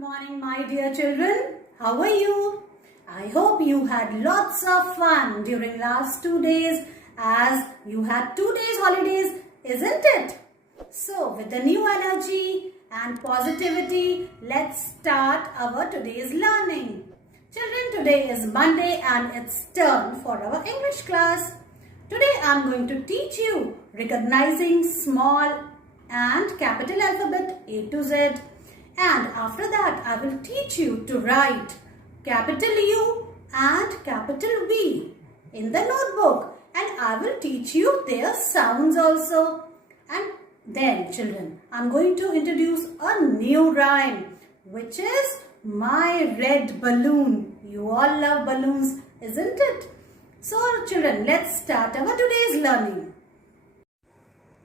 Morning, my dear children. How are you? I hope you had lots of fun during last 2 days as you had 2 days holidays, isn't it? So, with the new energy and positivity, let's start our today's learning. Children, today is Monday and it's turn for our English class. Today I am going to teach you recognizing small and capital alphabet A to Z. And after that, I will teach you to write capital U and capital V in the notebook. And I will teach you their sounds also. And then, children, I am going to introduce a new rhyme, which is My Red Balloon. You all love balloons, isn't it? So, children, let's start our today's learning.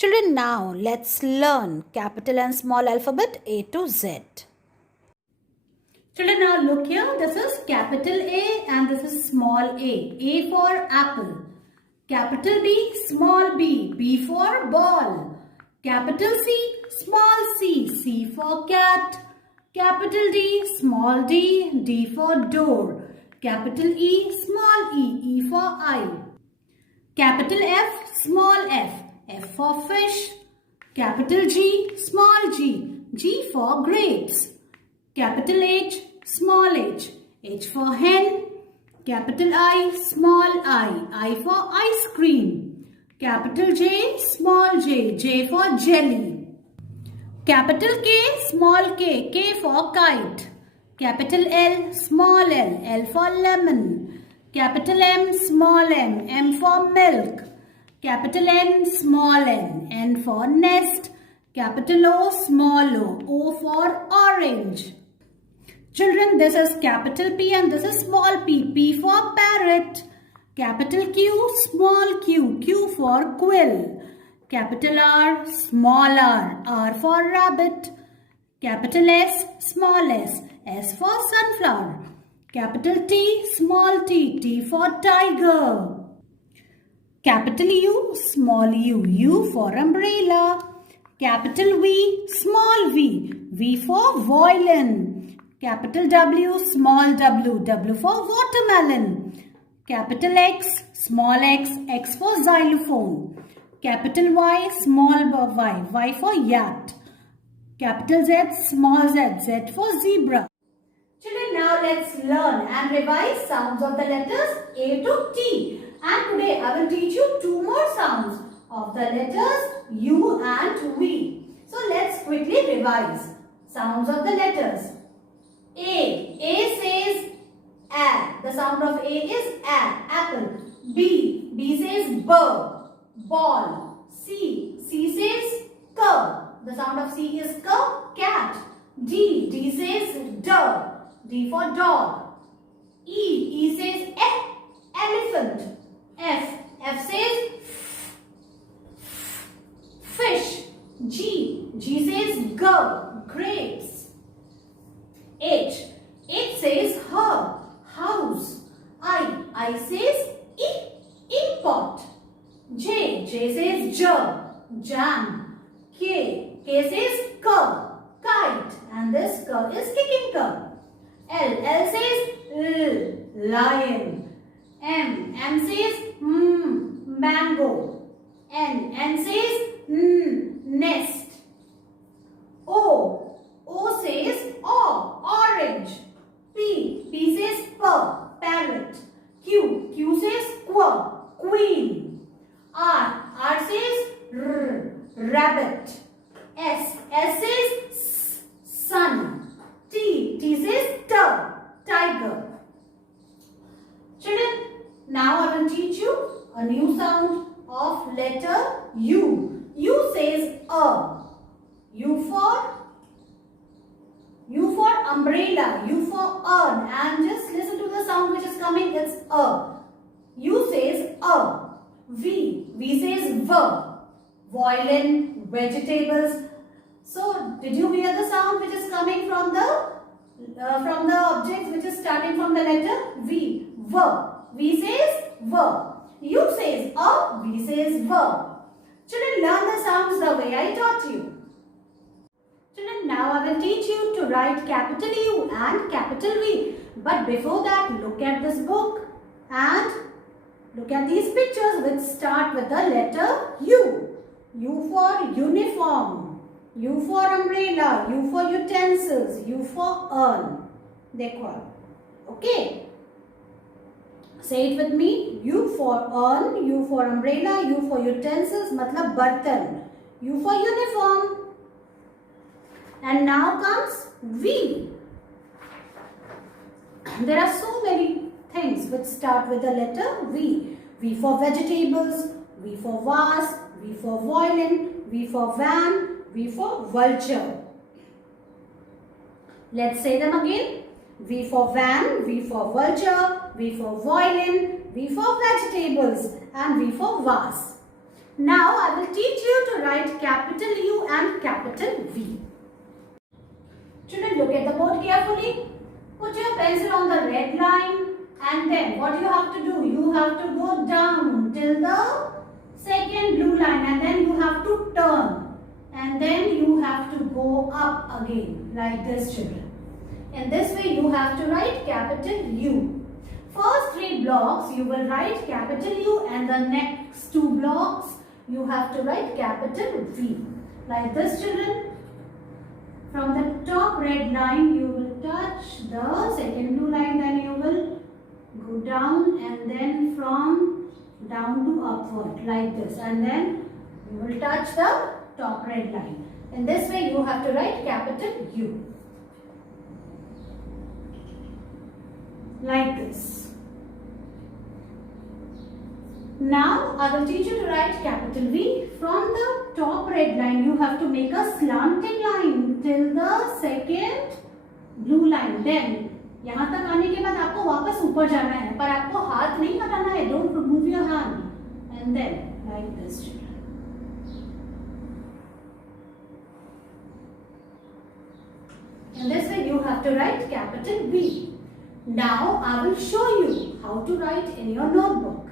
Children, now let's learn capital and small alphabet A to Z. Children, now look here. This is capital A and this is small a. A for apple. Capital B, small b. B for ball. Capital C, small c. C for cat. Capital D, small d. D for door. Capital E, small e. E for eye. Capital F, small f. F for fish. Capital G, small g. G for grapes. Capital H, small h. H for hen. Capital I, small I. I for ice cream. Capital J, small j. J for jelly. Capital K, small k. K for kite. Capital L, small l. L for lemon. Capital M, small m. M for milk. Capital N, small n. N for nest. Capital O, small o. O for orange. Children, this is capital P and this is small p. P for parrot. Capital Q, small q. Q for quill. Capital R, small r. R for rabbit. Capital S, small s. S for sunflower. Capital T, small t. T for tiger. Capital U, small u. U for umbrella. Capital V, small v. V for violin. Capital W, small w. W for watermelon. Capital X, small x. X for xylophone. Capital Y, small y. Y for yacht. Capital Z, small z. Z for zebra. Children, now let's learn and revise sounds of the letters A to T. And today I will teach you two more sounds of the letters U and V. So let's quickly revise sounds of the letters. A. A says A. The sound of A is A. Apple. B. B says B. Ball. C. C says K. The sound of C is K. Cat. D. D says D. D for dog. E. E says F. Elephant. F. F says fish. G. G says G. Grapes. H. H says her. House. I says inkpot. J. J says J. Jam. K. K says kite. And this K is kicking K. L says lion. M says mango. N says nest. O says orange. P says parrot. Q says queen. R says rabbit. S says sun. T says tiger. Children, now I will teach you a new sound of letter U. U says a. U for umbrella. U for urn. And just listen to the sound which is coming. It's a. U says a. V says v. Violin, vegetables. So, did you hear the sound which is coming from the object which is starting from the letter V? V. V says v. U says a. V says v. Children, learn the sounds the way I taught you. Children, now I will teach you to write capital U and capital V. But before that, look at this book and look at these pictures which start with the letter U. U for uniform, U for umbrella, U for utensils, U for urn. देखो, okay. Say it with me. U for urn, U for umbrella, U for utensils, मतलब बर्तन. U for uniform. And now comes V. There are so many things which start with the letter V. V for vegetables, V for vase, V for violin, V for van, V for vulture. Let's say them again. V for van, V for vulture, V for violin, V for vegetables and V for vase. Now I will teach you to write capital U and capital V. Children, look at the board carefully. Put your pencil on the red line and then what you have to do? You have to go down till the second blue line and then you have to turn and then you have to go up again like this, children. In this way you have to write capital U. First 3 blocks you will write capital U and the next 2 blocks you have to write capital V. Like this, children. From the top red line you will touch the second blue line, then you will go down and then from down to upward like this and then you will touch the top red line. In this way you have to write capital U. Like this. Now I will teach you to write capital V. From the top red line you have to make a slanting line till the second blue line. Then यहाँ तक आने के बाद आपको वापस ऊपर जाना है पर आपको हाथ नहीं हटाना है. Don't move your hand. And then like this, children. In this way you have to write capital V. Now I will show you how to write in your notebook.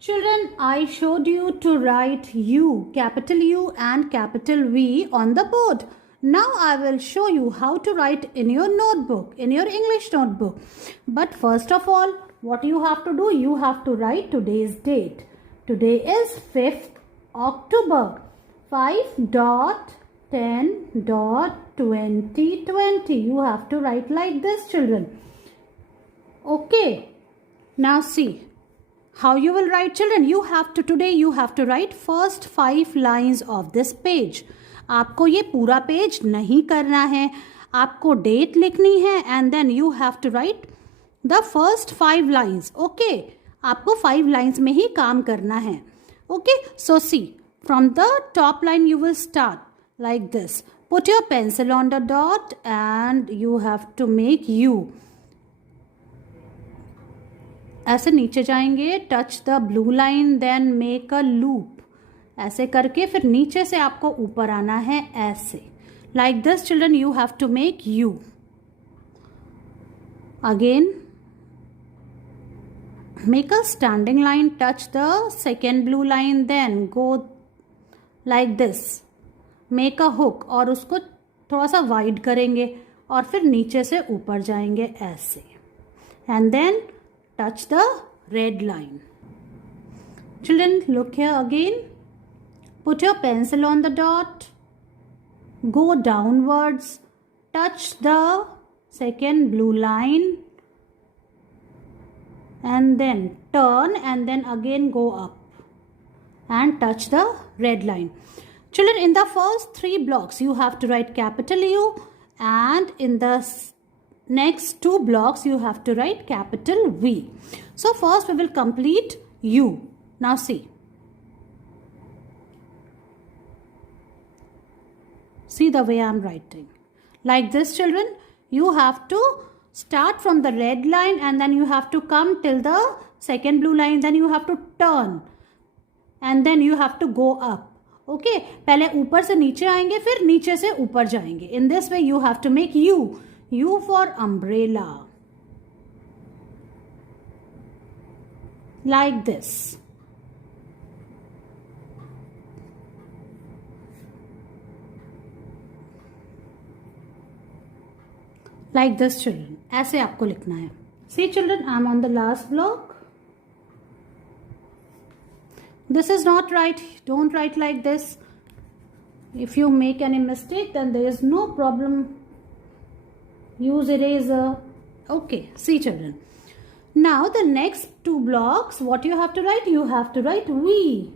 Children, I showed you to write U, capital U and capital V on the board. Now I will show you how to write in your notebook, in your English notebook. But first of all, what you have to do? You have to write today's date. Today is 5th October. 5.10.2020. You have to write like this, children. Okay. Now see. How you will write, children? Today you have to write first 5 lines of this page. आपको ये पूरा page नहीं करना है. आपको date लिखनी है and then you have to write the first 5 lines. Okay? आपको 5 lines में ही काम करना है. Okay? So see, from the top line you will start like this. Put your pencil on the dot and you have to make U. ऐसे नीचे जाएंगे, touch the blue line, then make a loop. ऐसे करके फिर नीचे से आपको ऊपर आना है ऐसे. Like this, children, you have to make U. Again make a standing line, touch the second blue line, then go like this. Make a hook और उसको थोड़ा सा वाइड करेंगे और फिर नीचे से ऊपर जाएंगे ऐसे. And then touch the red line. Children, look here again. Put your pencil on the dot. Go downwards. Touch the second blue line. And then turn and then again go up. And touch the red line. Children, in the first 3 blocks, you have to write capital U. And in the next 2 blocks you have to write capital V. So first we will complete U. Now see. See the way I am writing. Like this, children, you have to start from the red line and then you have to come till the second blue line. Then you have to turn and then you have to go up. Okay? पहले ऊपर से नीचे आएंगे फिर नीचे से ऊपर जाएंगे. In this way you have to make U. U for umbrella. Like this. like this children. ऐसे आपको लिखना है. See children, I am on the last block. This is not right. Don't write like this. If you make any mistake, then there is no problem. Use eraser. Okay, see children. Now the next two blocks, what you have to write? You have to write V.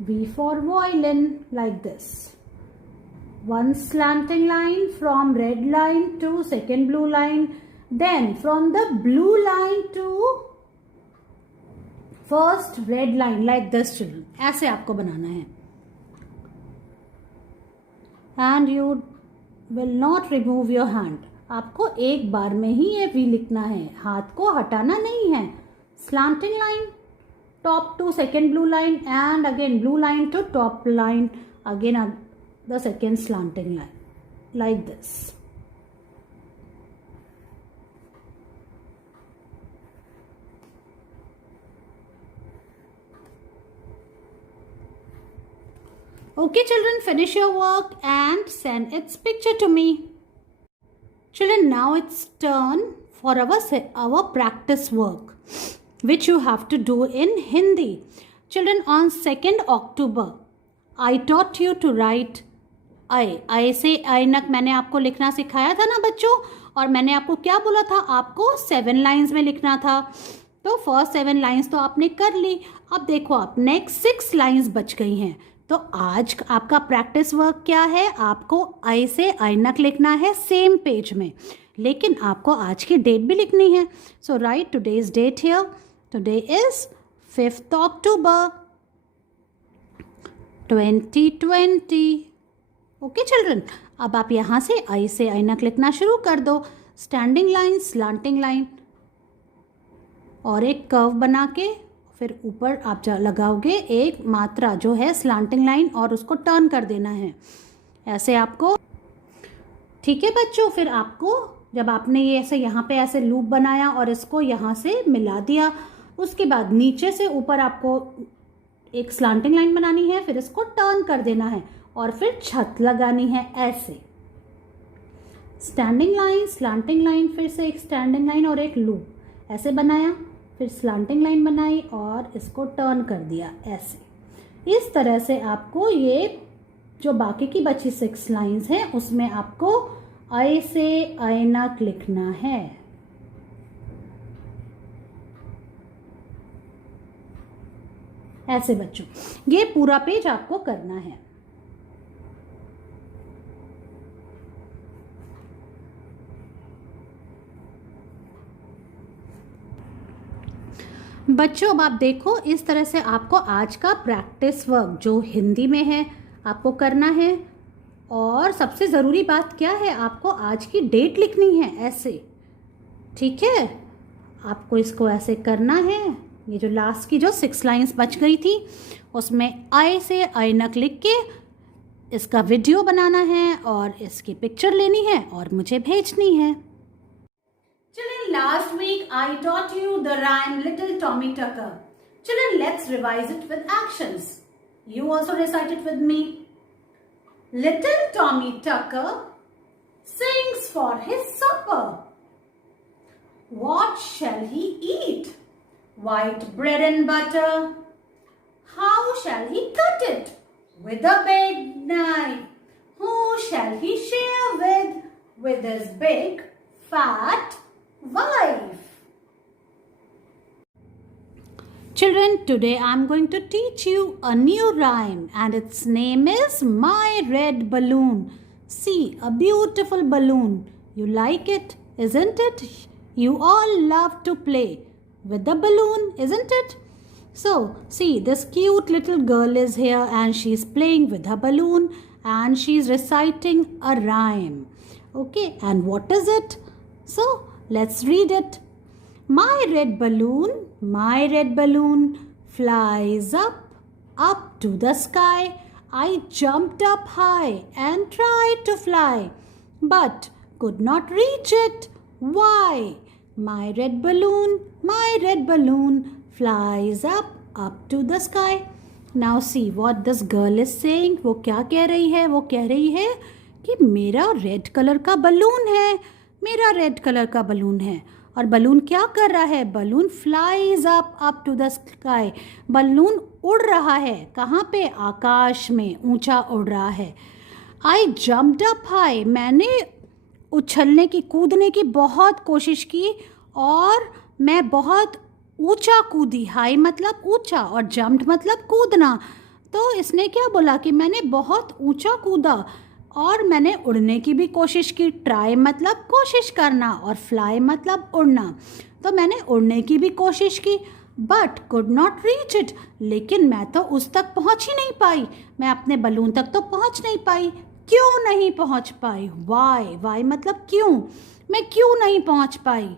V for violin, like this. One slanting line from red line to second blue line. Then from the blue line to first red line, like this children. ऐसे आपको बनाना है. And you will not remove your hand. आपको एक बार में ही ये V लिखना है, हाथ को हटाना नहीं है. Slanting line, top to second blue line, and again blue line to top line, again the second slanting line, like this. Okay children, finish your work and send its picture to me. Children, now it's turn for our practice work, which you have to do in Hindi. Children, on 2nd October, I taught you to write I से ऐनक मैंने आपको लिखना सिखाया था ना बच्चों, और मैंने आपको क्या बोला था, आपको 7 लाइन्स में लिखना था. तो फर्स्ट 7 लाइन्स तो आपने कर ली. अब देखो आप नेक्स्ट 6 लाइन्स बच गई हैं. तो आज आपका प्रैक्टिस वर्क क्या है, आपको आई से ऐनक लिखना है सेम पेज में, लेकिन आपको आज की डेट भी लिखनी है. So write today's date here. Today is 5th October 2020. Okay children, अब आप यहाँ से आई से ऐनक लिखना शुरू कर दो. स्टैंडिंग लाइन, स्लांटिंग लाइन और एक कर्व बना के फिर ऊपर आप लगाओगे एक मात्रा जो है स्लांटिंग लाइन और उसको टर्न कर देना है ऐसे आपको. ठीक है बच्चों, फिर आपको जब आपने ये ऐसे यहाँ पे ऐसे लूप बनाया और इसको यहाँ से मिला दिया, उसके बाद नीचे से ऊपर आपको एक स्लांटिंग लाइन बनानी है, फिर इसको टर्न कर देना है और फिर छत लगानी है ऐसे. स्टैंडिंग लाइन, स्लांटिंग लाइन, फिर से एक स्टैंडिंग लाइन और एक लूप ऐसे बनाया, फिर स्लांटिंग लाइन बनाई और इसको टर्न कर दिया ऐसे. इस तरह से आपको ये जो बाकी की बची 6 लाइंस हैं उसमें आपको आई से ऐनक लिखना है. ऐसे बच्चों ये पूरा पेज आपको करना है. बच्चों अब आप देखो, इस तरह से आपको आज का प्रैक्टिस वर्क जो हिंदी में है आपको करना है. और सबसे ज़रूरी बात क्या है, आपको आज की डेट लिखनी है ऐसे. ठीक है, आपको इसको ऐसे करना है. ये जो लास्ट की जो 6 लाइंस बच गई थी उसमें आई से ऐनक लिख के इसका वीडियो बनाना है और इसकी पिक्चर लेनी है और मुझे भेजनी है. Children, last week I taught you the rhyme Little Tommy Tucker. Children, let's revise it with actions. You also recite it with me. Little Tommy Tucker sings for his supper. What shall he eat? White bread and butter. How shall he cut it? With a big knife. Who shall he share with? With his big, fat wife. Children, today I am going to teach you a new rhyme and its name is My Red Balloon. See, a beautiful balloon. You like it, isn't it? You all love to play with the balloon, isn't it? So, see, this cute little girl is here and she's playing with her balloon and she's reciting a rhyme. Okay, and what is it? So, let's read it. My red balloon flies up to the sky. I jumped up high and tried to fly, but could not reach it. Why? My red balloon flies up to the sky. Now see what this girl is saying. वो क्या कह रही है? वो कह रही है कि मेरा रेड कलर का बलून है, मेरा रेड कलर का बलून है। और बलून क्या कर रहा है? Balloon flies up to the sky. Balloon उड़ रहा है। कहाँ पे? आकाश में, ऊंचा उड़ रहा है। आई जम्प्ड अप हाई। मैंने उछलने की, कूदने की बहुत कोशिश की और मैं बहुत ऊंचा कूदी। हाई मतलब ऊंचा और जम्प्ड मतलब कूदना। तो इसने क्या बोला कि मैंने बहुत ऊंचा कूदा और मैंने उड़ने की भी कोशिश की। ट्राई मतलब कोशिश करना और फ्लाई मतलब उड़ना। तो मैंने उड़ने की भी कोशिश की but could not reach it. लेकिन मैं तो उस तक पहुंच ही नहीं पाई। मैं अपने बलून तक तो पहुंच नहीं पाई। क्यों नहीं पहुंच पाई? वाई। वाई मतलब क्यों। मैं क्यों नहीं पहुंच पाई?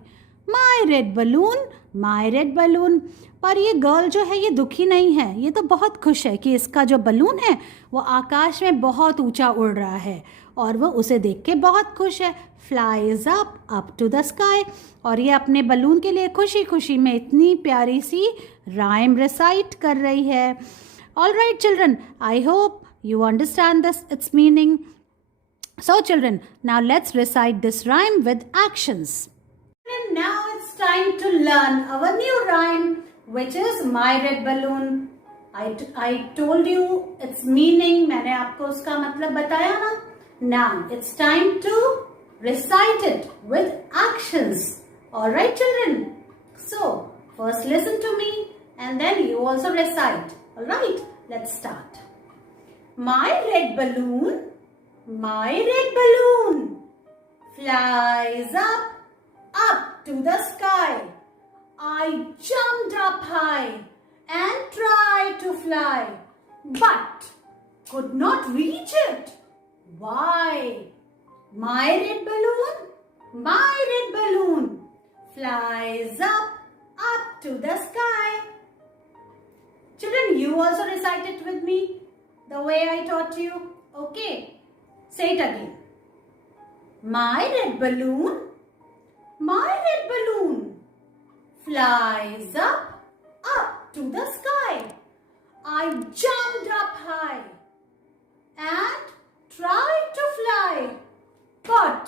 माई रेड बलून, माई रेड बलून। पर ये गर्ल जो है ये दुखी नहीं है, ये तो बहुत खुश है कि इसका जो बलून है वो आकाश में बहुत ऊंचा उड़ रहा है और वो उसे देख के बहुत खुश है। Flies up to the sky. और ये अपने बलून के लिए खुशी खुशी में इतनी प्यारी सी राइम रिसाइट कर रही है। All right children, I hope you understand its meaning. So children, now let's recite this rhyme with actions. And now it's time to learn our new rhyme, which is My Red Balloon. I told you its meaning. मैंने आपको उसका मतलब बताया ना. Now it's time to recite it with actions. All right children. So first listen to me and then you also recite. All right. Let's start. My red balloon, flies up to the sky. I jumped up high and tried to fly, but could not reach it. Why? My red balloon flies up to the sky. Children, you also recite it with me. The way I taught you. Okay. Say it again. My red balloon flies up to the sky. I jumped up high and tried to fly, but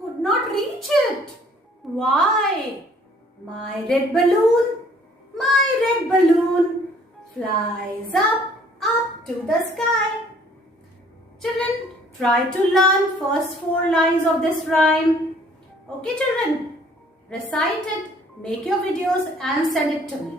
could not reach it. Why? My red balloon flies up to the sky. Children, try to learn first 4 lines of this rhyme. Okay children, recite it, make your videos and send it to me.